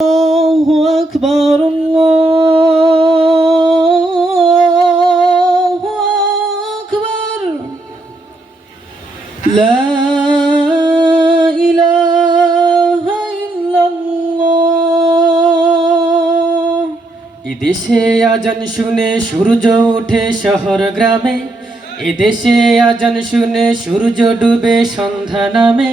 الله أكبر الله أكبر لا إله إلا الله এদেশে আজান শুনে সূর্য ওঠে শহর গ্রামে এদেশে আজান শুনে সূর্য ডুবে সন্ধ্যা নামে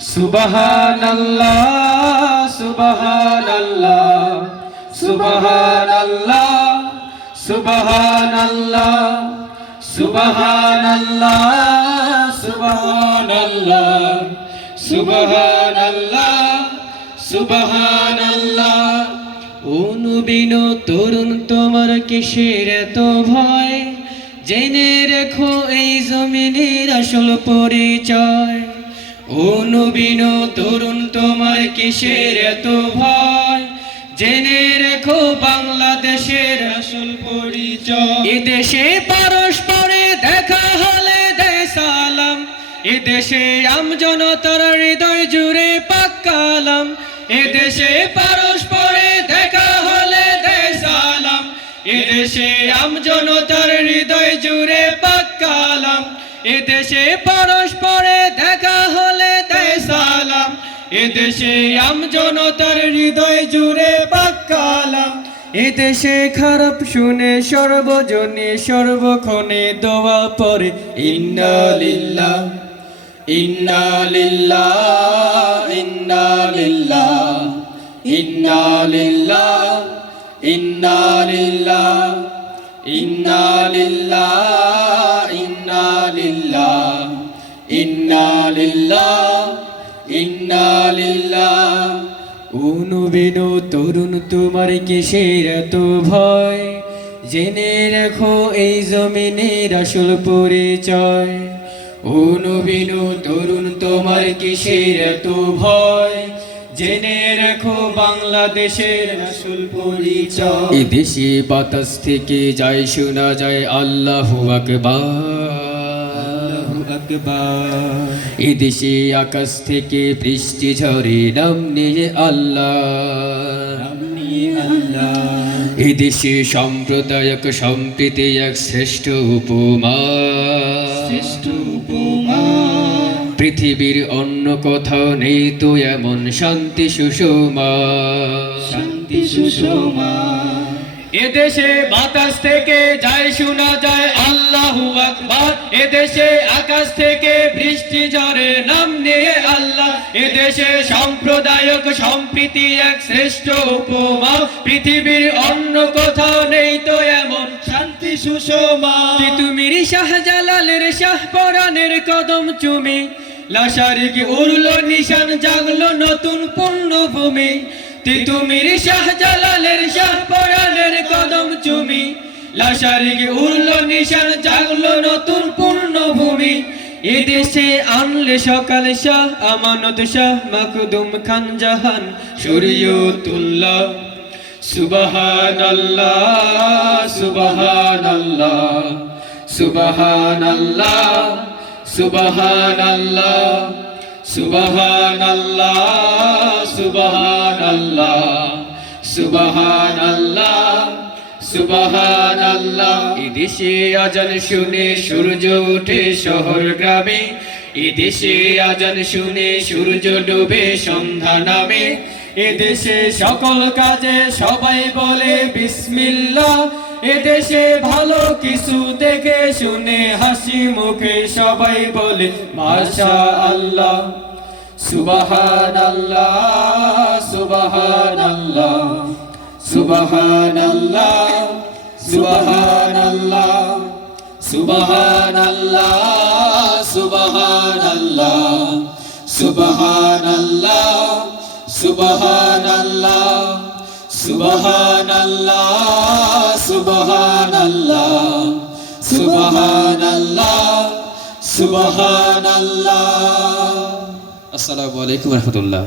সুবাহান আল্লাহ সুবাহান আল্লাহ সুবাহান আল্লাহ সুবাহান আল্লাহ সুবাহান আল্লাহ সুবাহান আল্লাহ সুবাহান আল্লাহ সুবাহান আল্লাহ অনুবিন তরুণ, তোমার কিসের এত ভয়? জেনে রেখো এই জমিনের আসল পরিচয়। অনুবিন তরুণ তোমার কিসের এত ভয়? জেনে রেখো বাংলাদেশের আসল পরিচয়। এদেশে পারস্পরে দেখা হলে দেয় সালাম। এদেশে আম জনতার হৃদয় জুড়ে পাক্কালাম এদেশে পারস্পরে দেখা হলে দেয় সালাম। এদেশে আম জনতার হৃদয় জুড়ে পাক্কালাম এদেশে পরস্পরে এদেশে আম জনতার হৃদয় জুড়ে পাক্কালাম এদেশে খারাপ শুনে সর্বজনে সর্বক্ষণে দোয়া পরে ইন্না লিল্লাহ ইন্না লিল্লাহ ইন্না লিল্লাহ অনুবিনু তরুণ, তোমার কিসের এত ভয়? জেনে রেখো এই জমিনের আসল পরিচয়। অনুবিনু তরুণ, তোমার কিসের এত ভয়? জেনে রেখো বাংলাদেশের আসল পরিচয়। এদেশে বাতাস থেকে যায়, শোনা যায় আল্লাহ আকবার। এদেশে আকাশ থেকে বৃষ্টি ঝরে নাম নিয়ে আল্লাহ। এদেশে সাম্প্রদায়ক সম্প্রীতি এক শ্রেষ্ঠ উপমা। শ্রেষ্ঠ উপমা। পৃথিবীর অন্য কোথাও নেই তো এমন শান্তি সুষমা। শান্তি সুষমা। এদেশে বাতাস থেকে যায় শোনা যায় আল্লাহু আকবার। এদেশে আকাশ থেকে বৃষ্টি ঝরে, নাম নিয়ে আল্লাহ। এদেশে সাম্প্রদায়ক সম্প্রীতি এক শ্রেষ্ঠ উপমা। পৃথিবীর অন্য কোথাও নেই তো এমন শান্তি সুষমা। শাহজালালের শাহ পরাণের কদম চুমি। লাশারিক উড়লো নিশান জাগলো নতুন পুণ্যভূমি তিতুমির শাহজালালের শাহ পরাণের কদম চুমি। লাশারিক উড়লো নিশান, জাগলো নতুন পুণ্যভূমি এদেশে আনলে সকাল শাহ, আমানত শাহ, মাকদুম খান জাহান শরীয়তুল্লাহ সুবহান আল্লাহ সুবহান আল্লাহ সুবহান আল্লাহ সুবহান আল্লাহ সুবহান আল্লাহ সুবহান আল্লাহ সুবহান আল্লাহ আজান শুনে সূর্য এদেশে ডুবে সন্ধ্যা নামে। এদেশে সকল কাজে সবাই বলে বিসমিল্লাহ। এদেশে ভালো কিছু দেখে শুনে হাসি মুখে সবাই বলে মাশা আল্লাহ সুবাহান আল্লাহ সুবাহান আল্লাহ সুবাহান আল্লাহ সুবাহান আল্লাহ সুবাহান আল্লাহ সুবাহান আল্লাহ সুবাহান আল্লাহ সুবহানাল্লাহ সুবহানাল্লাহ সুবহানাল্লাহ সুবহানাল্লাহ। আসসালামু আলাইকুম রহমতুল্লাহ